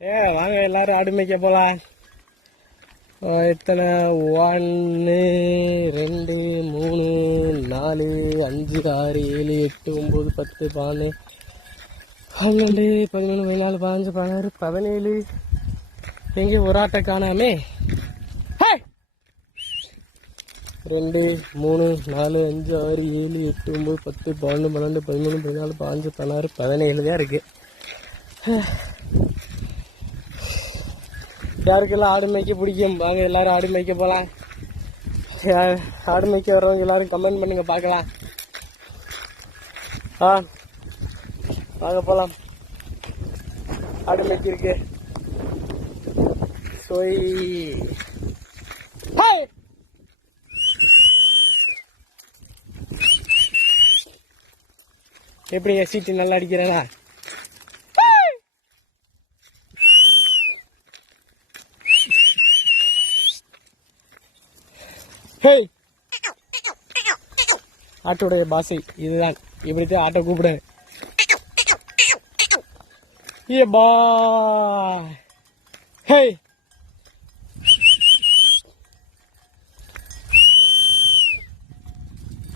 வாங்க எல்லாரும் ஆடு மேய்க்க போகலாம். எத்தனை 1 2 3 4 5 6 7 8 9 10 11 12 13 14 15 16 17 எங்கே ஒரு ஆட்டை காணாமே. 2 3 4 5 6 7 8 9 10 11 12 13 14 15 16 17 தான் இருக்கு. யாருக்கெல்லாம் ஆடு மேய்க்க பிடிக்கும் வாங்க எல்லாரும் ஆடு மேய்க்க போகலாம். ஆடு மேய்க்க வர்றவங்க எல்லாரும் கமெண்ட் பண்ணுங்க பார்க்கலாம். வாங்க போகலாம். ஆடு மேய்க்க இருக்கு. எப்படிங்க சீட்டு நல்லா அடிக்கிறேனா? ஆட்டோடைய பாசை இதுதான். இப்படித்தான் ஆட்டோ கூப்பிடு. ஏ பா.